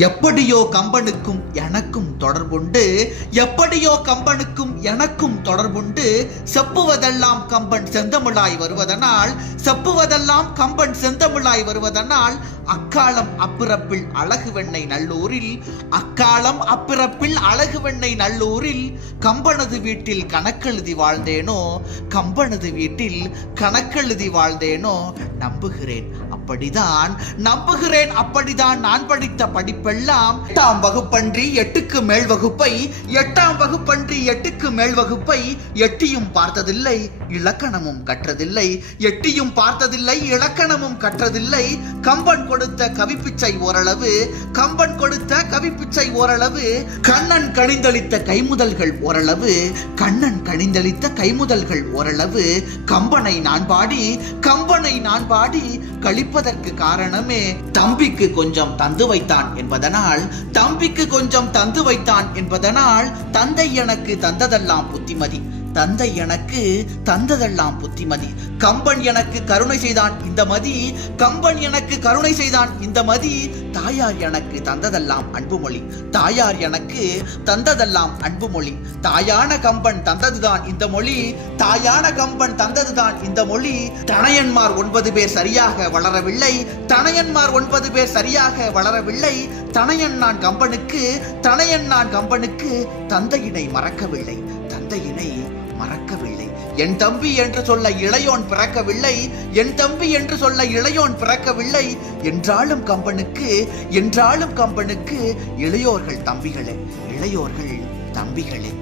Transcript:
எப்படியோ கம்பனுக்கும் எனக்கும் தொடர்புண்டு, எப்படியோ கம்பனுக்கும் எனக்கும் தொடர்புண்டு. செப்புவதெல்லாம் கம்பன் செந்தமிழாய் வருவதனால், செப்புவதெல்லாம் கம்பன் செந்தமிழாய் வருவதனால், அக்காலம் அப்பிறப்பில் அழகு வெண்ணை நல்லூரில், அக்காலம் அப்பிறப்பில் அழகு வெண்ணை நல்லூரில், கம்பனது வீட்டில் கணக்கெழுதி வாழ்ந்தேனோ, கம்பனது வீட்டில் கணக்கெழுதி வாழ்ந்தேனோ. நம்புகிறேன் அப்படிதான், நம்புகிறேன் அப்படிதான். நான் படித்த படிப்பெல்லாம் 8ஆம் வகுப்பன்றி 8க்கு மேல் வகுப்பை, 8ஆம் வகுப்பன்றி 8க்கு மேல் வகுப்பை எட்டியும் பார்த்ததில்லை, இலக்கணமும் கற்றதில்லை, எட்டியும் பார்த்ததில்லை, இலக்கணமும் கற்றதில்லை. கம்பன் கொடுத்த கவிப்பிச்சை ஓரளவு, கம்பன் கொடுத்த கவிப்பிச்சை ஓரளவு, கண்ணன் கணிந்தளித்த கைமுதல்கள் ஓரளவு, கண்ணன் கணிந்தளித்த கைமுதல்கள் ஓரளவு. கம்பனை நான் பாடி, கம்பனை நான் பாடி கழிப்பதற்கு காரணமே தம்பிக்கு கொஞ்சம் தந்து வைத்தான் என்பதனால், தம்பிக்கு கொஞ்சம் தந்து வைத்தான் என்பதனால். தந்தை எனக்கு தந்ததெல்லாம் புத்திமதி, தந்தை எனக்கு தந்ததெல்லாம் புத்திமதி. கம்பன் எனக்கு கருணை செய்தான் இந்த மதி, கம்பன் எனக்கு கருணை செய்தான் இந்த மதி. தாயார் எனக்கு தந்ததெல்லாம் அன்புமொழி, தாயார் எனக்கு தந்ததெல்லாம் அன்புமொழி. தாயான கம்பன் தந்ததுதான் இந்த மொழி, தாயான கம்பன் தந்ததுதான் இந்த மொழி. தனையன்மார் 9 பேர் சரியாக வளரவில்லை, தனையன்மார் 9 பேர் சரியாக வளரவில்லை. தனையன் நான் கம்பனுக்கு, தனையன் நான் கம்பனுக்கு தந்தையினை மறக்கவில்லை, தந்தையினை மறக்கவில்லை. என் தம்பி என்று சொல்ல இளையோன் பிறக்கவில்லை, என் தம்பி என்று சொல்ல இளையோன் பிறக்கவில்லை. என்றாலும் கம்பனுக்கு, என்றாலும் கம்பனுக்கு இளையோர்கள் தம்பிகளே, இளையோர்கள் தம்பிகளே.